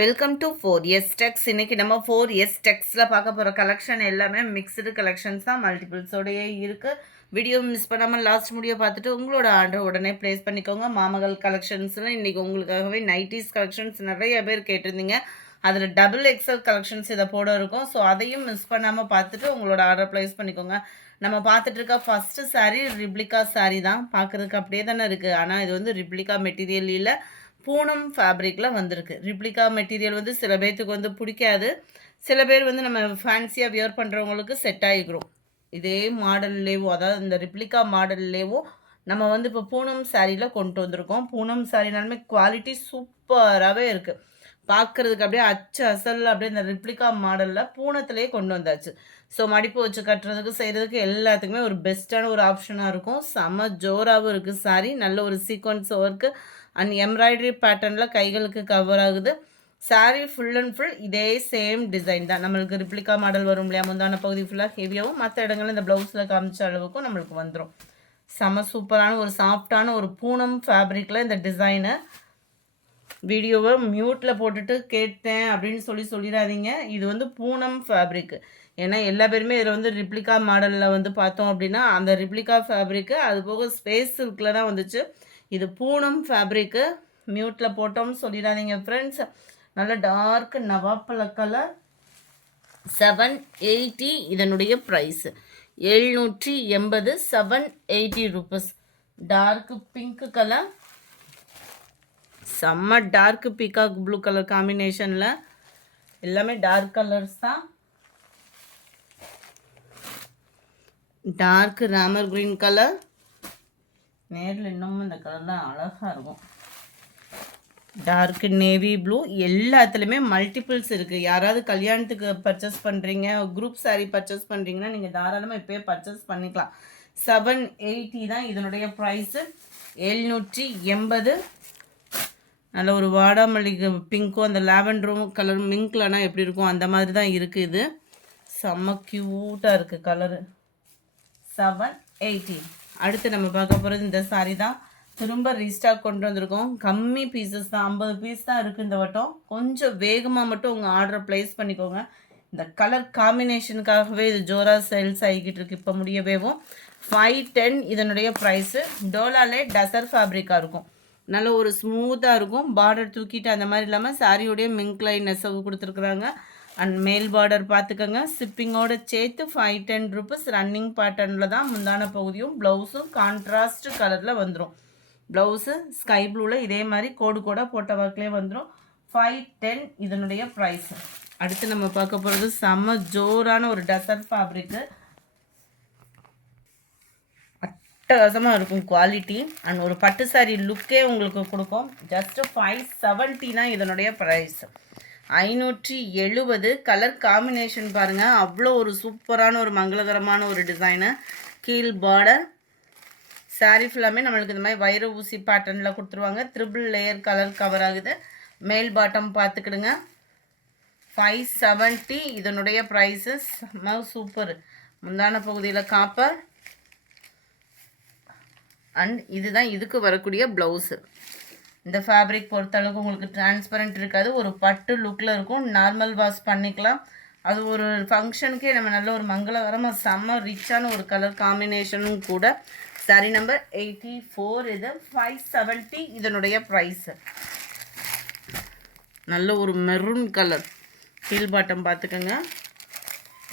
Welcome to 4S Techs. இன்னைக்கு நம்ம 4S Techsல பார்க்க போகிற கலெக்ஷன் எல்லாமே மிக்சடு கலெக்ஷன்ஸ் தான், மல்டிபிள்ஸோடையே இருக்குது. வீடியோ மிஸ் பண்ணாமல் லாஸ்ட் முடியோ பார்த்துட்டு உங்களோட ஆர்டர் உடனே ப்ளேஸ் பண்ணிக்கோங்க. மாமகள் கலெக்ஷன்ஸில் இன்றைக்கி உங்களுக்காகவே நைட்டிஸ் கலெக்ஷன்ஸ் நிறைய பேர் கேட்டிருந்தீங்க. அதில் டபுள் எக்ஸல் கலெக்ஷன்ஸ் இதை போட இருக்கும். ஸோ அதையும் மிஸ் பண்ணாமல் பார்த்துட்டு உங்களோட ஆர்டர் ப்ளேஸ் பண்ணிக்கோங்க. நம்ம பார்த்துட்டு இருக்க ஃபஸ்ட்டு சாரீ ரிப்ளிகா சாரீ தான். பார்க்குறதுக்கு அப்படியே தானே இருக்குது, ஆனால் இது வந்து ரிப்ளிகா மெட்டீரியல் இல்லை, பூனம் ஃபேப்ரிக்கில் வந்திருக்கு. ரிப்ளிகா மெட்டீரியல் வந்து சில பேர்த்துக்கு வந்து பிடிக்காது, சில பேர் வந்து நம்ம ஃபேன்சியாக வியர் பண்ணுறவங்களுக்கு செட் ஆகிக்கிறோம். இதே மாடல்லேவோ, அதாவது இந்த ரிப்ளிகா மாடல்லேவோ நம்ம வந்து இப்போ பூனம் சாரியில் கொண்டு வந்திருக்கோம். பூனம் சாரினாலுமே குவாலிட்டி சூப்பராகவே இருக்குது. பார்க்குறதுக்கு அப்படியே அச்சு அசல் அப்படியே இந்த ரிப்ளிகா மாடலில் பூனத்திலே கொண்டு வந்தாச்சு. ஸோ மடிப்பு வச்சு கட்டுறதுக்கு செய்கிறதுக்கு எல்லாத்துக்குமே ஒரு பெஸ்ட்டான ஒரு ஆப்ஷனாக இருக்கும். செம ஜோராகவும் இருக்குது சாரி. நல்ல ஒரு சீக்வன்ஸ் ஒர்க்கு அண்ட் எம்ப்ராய்டரி பேட்டர்னில் கைகளுக்கு கவர் ஆகுது. சாரீ ஃபுல் அண்ட் ஃபுல் இதே சேம் டிசைன் தான். நம்மளுக்கு ரிப்ளிகா மாடல் வரும் இல்லையா, முந்தான பகுதி ஃபுல்லாக ஹெவியாகவும் மற்ற இடங்களில் இந்த ப்ளவுஸில் காமிச்ச அளவுக்கும் நம்மளுக்கு வந்துடும். செம சூப்பரான ஒரு சாஃப்டான ஒரு பூனம் ஃபேப்ரிக்கில் இந்த டிசைனு. வீடியோவை மியூட்டில் போட்டுட்டு கேட்டேன் அப்படின்னு சொல்லிடாதீங்க. இது வந்து பூனம் ஃபேப்ரிக்கு. ஏன்னா எல்லா பேருமே இதில் வந்து ரிப்ளிகா மாடலில் வந்து பார்த்தோம் அப்படின்னா அந்த ரிப்ளிகா ஃபேப்ரிக்கு, அது போக ஸ்பேஸ் சில்கில் தான் வந்துச்சு. இது பூனம் ஃபேப்ரிக்கு. மியூட்டில் போட்டோம்னு சொல்லிடாதீங்க ஃப்ரெண்ட்ஸ். நல்ல டார்க் நவாப்பழ கலர், 780 இதனுடைய price. 780, 780 rupees. Dark pink colour, செம்ம டார்க் பீகாக் ப்ளூ கலர் காம்பினேஷனில். எல்லாமே டார்க் கலர்ஸ் தான். Dark Ramar green colour. நேரில் இன்னமும் இந்த கலர் தான் அழகாக இருக்கும். Dark navy blue. எல்லாத்துலேயுமே மல்டிபிள்ஸ் இருக்குது. யாராவது கல்யாணத்துக்கு பர்ச்சேஸ் பண்ணுறீங்க, குரூப் சாரீ பர்ச்சேஸ் பண்ணுறீங்கன்னா நீங்கள் தாராளமாக இப்போயே பர்ச்சேஸ் பண்ணிக்கலாம். 780 தான் இதனுடைய ப்ரைஸு. 780. நல்ல ஒரு வாடாமல்லிகை பிங்க்கும் அந்த லாவெண்டரும் கலர் மிங்க்லனா எப்படி இருக்கும் அந்த மாதிரி தான் இருக்குது. இது செம்ம க்யூட்டாக இருக்குது கலரு. 780. அடுத்து நம்ம பார்க்க போகிறது இந்த சாரீ தான். திரும்ப ரீஸ்டாக் கொண்டு வந்திருக்கோம். கம்மி பீசஸ் தான், 50 பீஸ் தான் இருக்குது இந்த வட்டம். கொஞ்சம் வேகமாக மட்டும் உங்கள் ஆர்டரை ப்ளேஸ் பண்ணிக்கோங்க. இந்த கலர் காம்பினேஷனுக்காகவே இது ஜோரா சேல்ஸ் ஆகிக்கிட்டு இருக்கு இப்போ முடியவேவும். 510 இதனுடைய ப்ரைஸு. டோலாலே டசர் ஃபேப்ரிக்காக இருக்கும். நல்ல ஒரு ஸ்மூத்தாக இருக்கும். பார்டர் தூக்கிட்டு அந்த மாதிரி இல்லாமல் சாரியோடைய மிங்க் லைன் நெசவு கொடுத்துருக்குறாங்க. அண்ட் மேல் பார்டர் பார்த்துக்கோங்க. ஷிப்பிங்கோட சேர்த்து 510 ருபீஸ். ரன்னிங் பேட்டர்னில் தான் முந்தான பகுதியும் ப்ளவுஸும் கான்ட்ராஸ்ட் கலரில் வந்துடும். ப்ளவுஸு ஸ்கை ப்ளூவில் இதே மாதிரி கோடு கூட போட்ட வாக்கிலே வந்துடும். 510 இதனுடைய ப்ரைஸு. அடுத்து நம்ம பார்க்க போகிறது செம்ம ஜோரான ஒரு டசர் ஃபேப்ரிக்கு. அட்டகாசமாக இருக்கும் குவாலிட்டி. அண்ட் ஒரு பட்டு சாரி லுக்கே உங்களுக்கு கொடுக்கும். ஜஸ்ட்டு 570 தான் இதனுடைய ப்ரைஸ். 570. கலர் காம்பினேஷன் பாருங்கள், அவ்வளோ ஒரு சூப்பரான ஒரு மங்களகரமான ஒரு டிசைனு. கீழ் பார்டர் சாரீ ஃபுல்லாமே நம்மளுக்கு இந்த மாதிரி வைர ஊசி பேட்டர்னில் கொடுத்துருவாங்க. ட்ரிபிள் லேயர் கலர் கவர் ஆகுது. மேல் பாட்டம் பார்த்துக்கிடுங்க. 570 இதனுடைய ப்ரைஸு. சூப்பர். முந்தான பகுதியில் காப்பர். அண்ட் இதுதான் இதுக்கு வரக்கூடிய ப்ளவுஸு. இந்த ஃபேப்ரிக் பொறுத்தளவுக்கு உங்களுக்கு டிரான்ஸ்பரண்ட் இருக்காது, ஒரு பட்டு லுக்கில் இருக்கும். நார்மல் வாஷ் பண்ணிக்கலாம். அது ஒரு ஃபங்க்ஷனுக்கே நம்ம நல்ல ஒரு மங்களகரமாக செம்ம ரிச்சான ஒரு கலர் காம்பினேஷனும் கூட. Sorry number 84. இது 570 இதனுடைய ப்ரைஸு. நல்ல ஒரு மெரூன் கலர். கீழ் பாட்டம் பார்த்துக்கோங்க.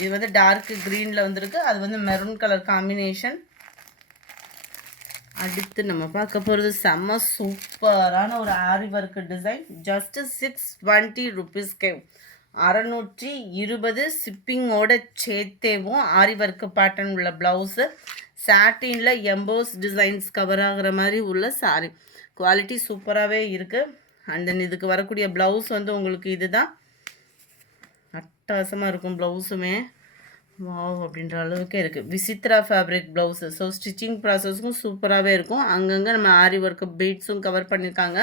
இது வந்து டார்க் க்ரீனில் வந்துருக்கு, அது வந்து மெரூன் கலர் காம்பினேஷன். அடுத்து நம்ம பார்க்க போகிறது செம்ம சூப்பரான ஒரு ஆரி ஒர்க் டிசைன். ஜஸ்ட்டு 620 ருபீஸ்க்கே. 620 ஷிப்பிங்கோட சேர்த்தேவும் ஆரி ஒர்க் பேட்டர்ன் உள்ள ப்ளவுஸு. சாட்டினில் எம்போஸ் டிசைன்ஸ் கவர் ஆகிற மாதிரி உள்ள சாரி. குவாலிட்டி சூப்பராகவே இருக்குது. அண்ட் தென் இதுக்கு வரக்கூடிய ப்ளவுஸ் வந்து உங்களுக்கு இது தான். அட்டகாசமாக இருக்கும் ப்ளவுஸுமே. வாவ் அப்படின்ற அளவுக்கு இருக்குது. Vichitra fabric blouse. So stitching ப்ராசஸும் சூப்பராகவே இருக்கும். அங்கங்கே நம்ம ஆரி ஒர்க்கு பீட்ஸும் கவர் பண்ணியிருக்காங்க.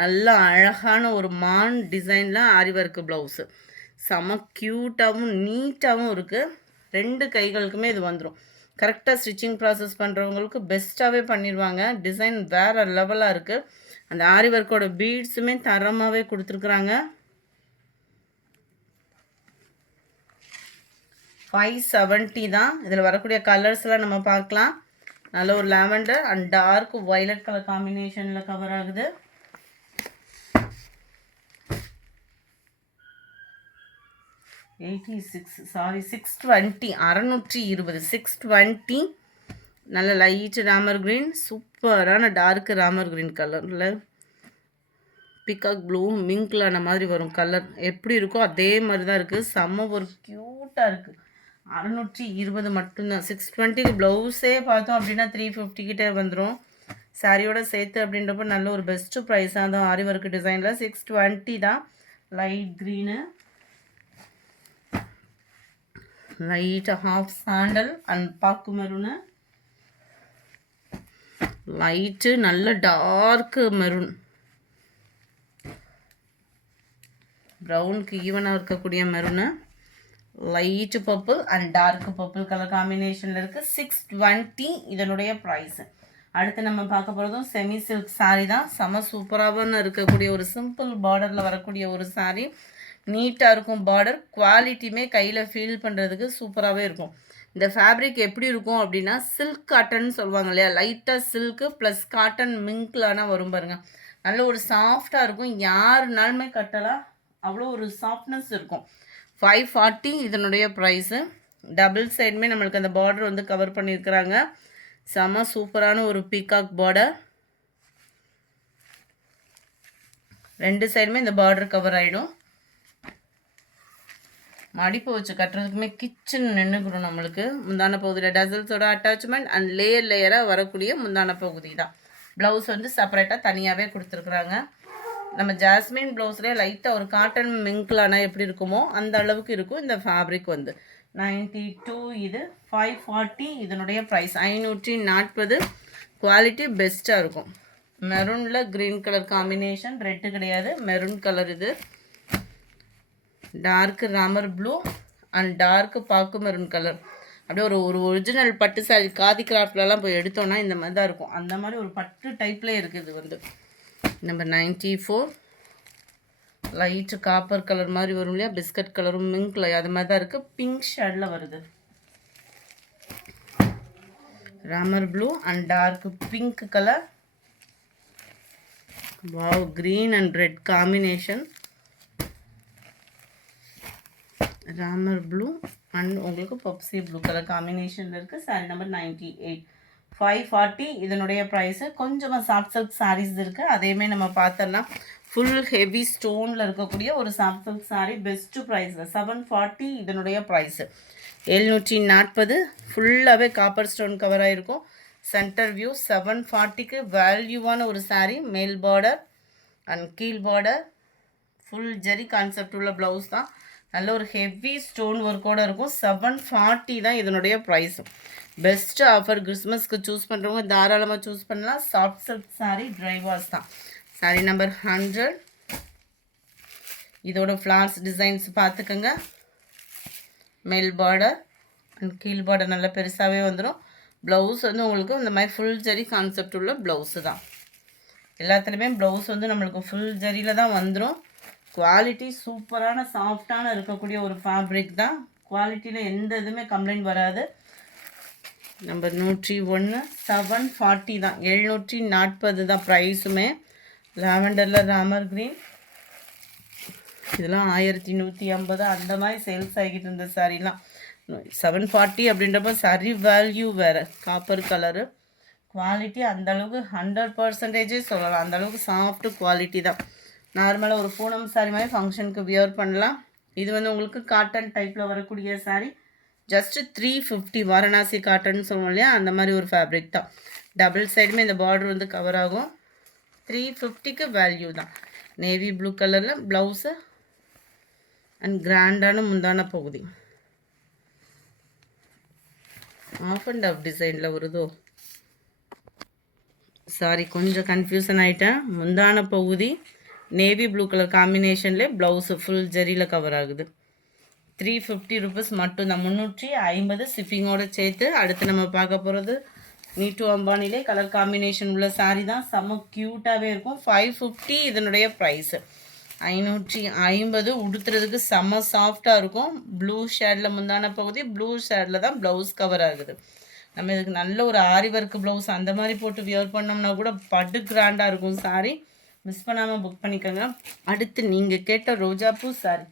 நல்ல அழகான ஒரு மான் டிசைனில் ஆரி ஒர்க்கு ப்ளவுஸு. செம க்யூட்டாகவும் நீட்டாகவும் இருக்குது. 2 கைகளுக்குமே இது வந்துடும். கரெக்டாக ஸ்டிச்சிங் ப்ராசஸ் பண்ணுறவங்களுக்கு பெஸ்ட்டாகவே பண்ணிடுவாங்க. டிசைன் வேறு லெவலாக இருக்குது. அந்த ஆரி ஒர்க்கோட பீட்ஸுமே தரமாகவே கொடுத்துருக்குறாங்க. 570 தான். இதில் வரக்கூடிய கலர்ஸ்லாம் நம்ம பார்க்கலாம். நல்ல ஒரு lavender and dark violet colour காம்பினேஷனில் கவர் ஆகுது. $620 620 நல்ல லைட் ராமர் கிரீன், சூப்பரான டார்க் ராமர் கிரீன் கலரில் பிகாக் ப்ளூ மிங்க்லான மாதிரி வரும். கலர் எப்படி இருக்கோ அதே மாதிரி தான் இருக்குது. செம்ம ஒரு க்யூட்டாக இருக்குது. 620 மட்டும்தான். 620க்கு ப்ளவுஸே பார்த்தோம் அப்படின்னா 350 கிட்டே வந்துடும் சாரியோட சேர்த்து. அப்படின்றப்ப நல்ல ஒரு பெஸ்ட்டு ப்ரைஸாக தான் ஆரி ஒர்க் டிசைனில் 620 தான். Light green, light half sandal and பாக்கு மெரூனு, லைட்டு நல்ல டார்க்கு மெரூன், ப்ரௌனுக்கு ஈவனாக இருக்கக்கூடிய maroon, light purple and dark purple colour காம்பினேஷனில் இருக்குது. 620 இதனுடைய ப்ரைஸு. அடுத்து நம்ம பார்க்க போகிறதும் செமி சில்க் சாரீ தான். செம சூப்பராகவும் இருக்கக்கூடிய ஒரு சிம்பிள் பார்டரில் வரக்கூடிய ஒரு சாரீ. நீட்டாக இருக்கும் பார்டர். குவாலிட்டியுமே கையில் ஃபீல் பண்ணுறதுக்கு சூப்பராகவே இருக்கும். இந்த ஃபேப்ரிக் எப்படி இருக்கும் அப்படின்னா சில்க் காட்டன் சொல்லுவாங்க இல்லையா, லைட்டாக சில்க்கு ப்ளஸ் காட்டன் மிங்க்லான வரும் பாருங்கள். நல்ல ஒரு சாஃப்டாக இருக்கும். யாருனாலுமே கட்டலாம், அவ்வளோ ஒரு சாஃப்ட்னஸ் இருக்கும். 540 இதனுடைய ப்ரைஸு. டபுள் சைடுமே நம்மளுக்கு அந்த பார்டர் வந்து கவர் பண்ணியிருக்கிறாங்க. செம்ம சூப்பரான ஒரு பீகாக் பார்டர். ரெண்டு சைடுமே இந்த பார்டர் கவர் ஆகிடும். மடிப்பு வச்சு கட்டுறதுக்குமே கிச்சன் நின்றுக்கணும். நம்மளுக்கு முந்தான பகுதியில் டசல்ஸோட அட்டாச்மெண்ட் அண்ட் லேயராக வரக்கூடிய முந்தான பகுதி தான். ப்ளவுஸ் வந்து செப்பரேட்டாக தனியாகவே கொடுத்துருக்குறாங்க. நம்ம ஜாஸ்மின் ப்ளவுஸ்லேயே லைட்டாக ஒரு காட்டன் மிங்க்லானா எப்படி இருக்குமோ அந்த அளவுக்கு இருக்கும் இந்த ஃபேப்ரிக் வந்து. 92 இது. 540 இதனுடைய ப்ரைஸ். 540. குவாலிட்டி பெஸ்ட்டாக இருக்கும். மெரூனில் க்ரீன் கலர் காம்பினேஷன், ரெட்டு கிடையாது, மெரூன் கலர் இது. Dark Ramar blue and dark பாக்கு மெரூன் கலர். அப்படியே ஒரு ஒரிஜினல் பட்டு சாரி காதி கிராஃப்ட்லலாம் போய் எடுத்தோன்னா இந்த மாதிரி தான் இருக்கும். அந்த மாதிரி ஒரு பட்டு டைப்லேயே இருக்குது இது வந்து. நம்பர் 94 லைட்டு காப்பர் கலர் மாதிரி வரும் இல்லையா, பிஸ்கட் கலரும் மிங்க்ல அது மாதிரி தான் இருக்குது. பிங்க் ஷேடில் வருது. Ramar blue and dark pink colour. Wow, green and red combination. Ramar blue and உங்களுக்கு பப்சி ப்ளூ கலர் காம்பினேஷனில் இருக்குது. Sorry number 98. 540 இதனுடைய ப்ரைஸு. கொஞ்சமாக சாஃப்ட் சில்க் சாரீஸ் இருக்குது, அதேமே நம்ம பார்த்தோம்னா ஃபுல் ஹெவி ஸ்டோனில் இருக்கக்கூடிய ஒரு சாஃப்ட் சில்க் சாரீ பெஸ்ட்டு ப்ரைஸில் 740 இதனுடைய ப்ரைஸு. 740 ஃபுல்லாகவே காப்பர் ஸ்டோன் கவர் ஆகிருக்கும். Centre view. 740க்கு வேல்யூவான ஒரு சாரீ. மேல் பார்டர் அண்ட் கீழ் பார்டர் ஃபுல் ஜெரி கான்செப்ட் உள்ள ப்ளவுஸ் தான். நல்ல ஒரு ஹெவி ஸ்டோன் ஒர்க்கோடு இருக்கும். 740 தான் இதனுடைய ப்ரைஸு. Best offer. கிறிஸ்மஸ்க்கு சூஸ் பண்ணுறவங்க தாராளமாக சூஸ் பண்ணலாம். Soft silk sari, dry wash தான். சாரீ நம்பர் 100. இதோட ஃப்ளார்ஸ் டிசைன்ஸ் பார்த்துக்கோங்க. மேல் பார்டர் அண்ட் கீழ் பார்டர் நல்லா பெருசாகவே வந்துடும். ப்ளவுஸ் வந்து உங்களுக்கு இந்த மாதிரி ஃபுல் ஜரி கான்செப்ட் உள்ள ப்ளவுஸு தான். எல்லாத்துலேயுமே ப்ளவுஸ் வந்து நம்மளுக்கு ஃபுல் ஜரியில் தான் வந்துடும். குவாலிட்டி சூப்பரான சாஃப்டான இருக்கக்கூடிய ஒரு ஃபேப்ரிக் தான். குவாலிட்டியில் எந்த இதுவுமே கம்ப்ளைண்ட் வராது. நம்பர் 101. 740 தான். 740 தான் ப்ரைஸுமே. லாவெண்டரில் ராமர் க்ரீன். இதெல்லாம் 1150 அந்த மாதிரி சேல்ஸ் ஆகிட்டு இருந்த சாரீலாம் 740 அப்படின்றப்ப சரி வேல்யூ வேறு. Copper colour. குவாலிட்டி அந்தளவுக்கு 100% சொல்லலாம். அந்தளவுக்கு சாஃப்ட் குவாலிட்டி தான். நார்மலாக ஒரு பூனம் சாரீ மாதிரி ஃபங்க்ஷனுக்கு வியர் பண்ணலாம். இது வந்து உங்களுக்கு காட்டன் டைப்பில் வரக்கூடிய சாரீ. ஜஸ்ட்டு 350. வாரணாசி காட்டன் சொல்லுவோம் இல்லையா, அந்த மாதிரி ஒரு ஃபேப்ரிக் தான். டபுள் சைடுமே இந்த பார்டர் வந்து கவர் ஆகும். 350க்கு வேல்யூ தான். நேவி ப்ளூ கலரில் ப்ளவுஸு அண்ட் கிராண்டான முந்தான பகுதி. ஆஃப் அண்ட் ஆஃப் டிசைனில் வருதோ, சாரி கொஞ்சம் கன்ஃபியூஷன் ஆகிட்டேன். முந்தான பகுதி நேவி ப்ளூ கலர் காம்பினேஷன்லேயே ப்ளவுஸு ஃபுல் ஜரியில் கவர் ஆகுது. 350 ருபீஸ் மட்டும்தான். 350 ஷிப்பிங்கோடு சேர்த்து. அடுத்து நம்ம பார்க்க போகிறது நீட்டு அம்பானிலே கலர் காம்பினேஷன் உள்ள சாரீ தான். செம்ம க்யூட்டாகவே இருக்கும். 550 இதனுடைய ப்ரைஸு. 550 உடுத்துறதுக்கு செம்ம சாஃப்டாக இருக்கும். ப்ளூ ஷேடில் முந்தான பகுதி, ப்ளூ ஷேடில் தான் ப்ளவுஸ் கவர் ஆகுது. நம்ம இதுக்கு நல்ல ஒரு ஆரி ஒர்க் ப்ளவுஸ் அந்த மாதிரி போட்டு வியர் பண்ணோம்னா கூட படு கிராண்டாக இருக்கும் சாரி. மிஸ் பண்ணாமல் புக் பண்ணிக்கோங்க. அடுத்து நீங்கள் கேட்ட ரோஜாப்பூ சாரி.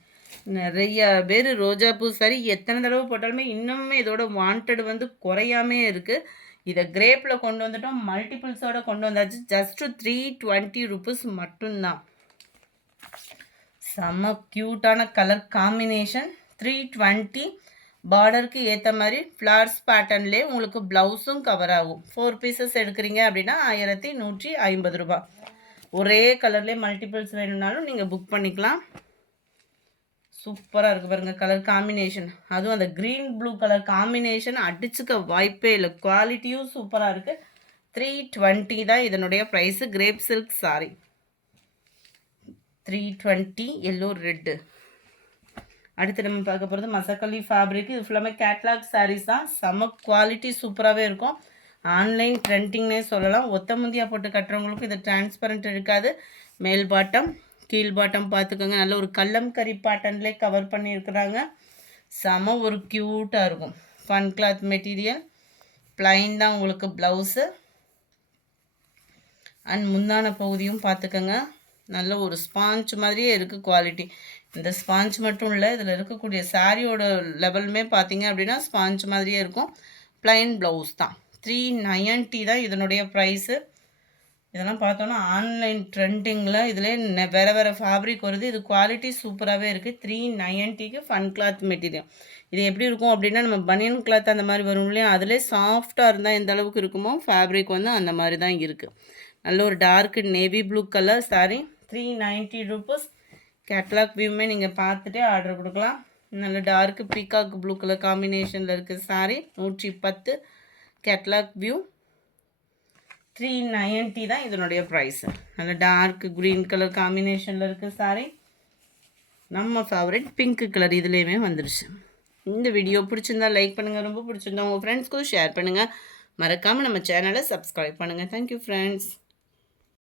நிறைய பேர் ரோஜாப்பூ சாரி எத்தனை தடவை போட்டாலுமே இன்னுமே இதோட வாண்டட் வந்து குறையாமே இருக்குது. இதை கிரேப்பில் கொண்டு வந்துட்டோம், மல்டிபிள்ஸோடு கொண்டு வந்தாச்சு. ஜஸ்ட்டு 320 ருபீஸ் மட்டும்தான். செம்ம க்யூட்டான கலர் காம்பினேஷன். 320. பார்டருக்கு ஏற்ற மாதிரி ஃப்ளார்ஸ் பேட்டர்ன்லேயே உங்களுக்கு ப்ளவுஸும் கவர் ஆகும். 4 பீசஸ் எடுக்கிறீங்க அப்படின்னா 1150 ரூபா. ஒரே கலர்லேயே மல்டிபிள்ஸ் வேணும்னாலும் நீங்கள் புக் பண்ணிக்கலாம். சூப்பராக இருக்குது பாருங்கள் கலர் காம்பினேஷன். அதுவும் அந்த க்ரீன் ப்ளூ கலர் காம்பினேஷன் அடிச்சுக்க வாய்ப்பே இல்லை. குவாலிட்டியும் சூப்பராக இருக்குது. 320 தான் இதனுடைய price. Crepe silk sari 320 yellow red. அடுத்து நம்ம பார்க்க போகிறது மசக்கலி ஃபேப்ரிக். இது ஃபுல்லாமே கேட்லாக் சாரீஸ் தான். செம்ம குவாலிட்டி சூப்பராகவே இருக்கும். ஆன்லைன் ட்ரெண்டிங்னே சொல்லலாம். ஒத்த முந்தியா போட்டு கட்டுறவங்களுக்கு இது டிரான்ஸ்பரண்ட் இருக்காது. மேல் பாட்டம் கீழ் பாட்டம் பார்த்துக்கோங்க. நல்ல ஒரு கல்லம்கரி பேட்டர்ன்லேயே கவர் பண்ணியிருக்கிறாங்க. செம ஒரு க்யூட்டாக இருக்கும். Fun cloth material. ப்ளைன் தான் உங்களுக்கு ப்ளவுஸு. அண்ட் முந்தான பகுதியும் பார்த்துக்கோங்க. நல்ல ஒரு ஸ்பாஞ்ச் மாதிரியே இருக்குது குவாலிட்டி. இந்த ஸ்பாஞ்ச் மட்டும் இல்லை, இதில் இருக்கக்கூடிய சாரியோட லெவலுமே பார்த்தீங்க அப்படின்னா ஸ்பாஞ்ச் மாதிரியே இருக்கும். ப்ளைன் ப்ளவுஸ் தான். 390 தான் இதனுடைய ப்ரைஸு. இதெல்லாம் பார்த்தோன்னா ஆன்லைன் ட்ரெண்டிங்கில் இதில் வேறு வேறு ஃபேப்ரிக் வருது. இது குவாலிட்டி சூப்பராகவே இருக்குது. 390க்கு ஃபன் கிளாத் மெட்டீரியல். இது எப்படி இருக்கும் அப்படின்னா நம்ம பனியன் கிளாத் அந்த மாதிரி வரும் இல்லையா, அதிலே சாஃப்டாக இருந்தால் எந்த அளவுக்கு இருக்குமோ ஃபேப்ரிக் வந்து அந்த மாதிரி தான் இருக்குது. நல்ல ஒரு dark navy blue colour sari. 390 rupees. Catalogue வியூமே நீங்கள் பார்த்துட்டு ஆர்டர் கொடுக்கலாம். நல்ல டார்க் பீகாக் ப்ளூ கலர் காம்பினேஷனில் இருக்குது சாரி. 110 catalogue view. 390 தான் இதனுடைய ப்ரைஸு. நல்ல டார்க் க்ரீன் கலர் காம்பினேஷனில் இருக்குது சாரி. நம்ம ஃபேவரட் பிங்க் கலர் இதுலேயுமே வந்துடுச்சு. இந்த வீடியோ பிடிச்சிருந்தா லைக் பண்ணுங்கள். ரொம்ப பிடிச்சிருந்தா உங்கள் ஃப்ரெண்ட்ஸ்க்கும் ஷேர் பண்ணுங்கள். மறக்காமல் நம்ம சேனலை சப்ஸ்கிரைப் பண்ணுங்கள். Thank you friends.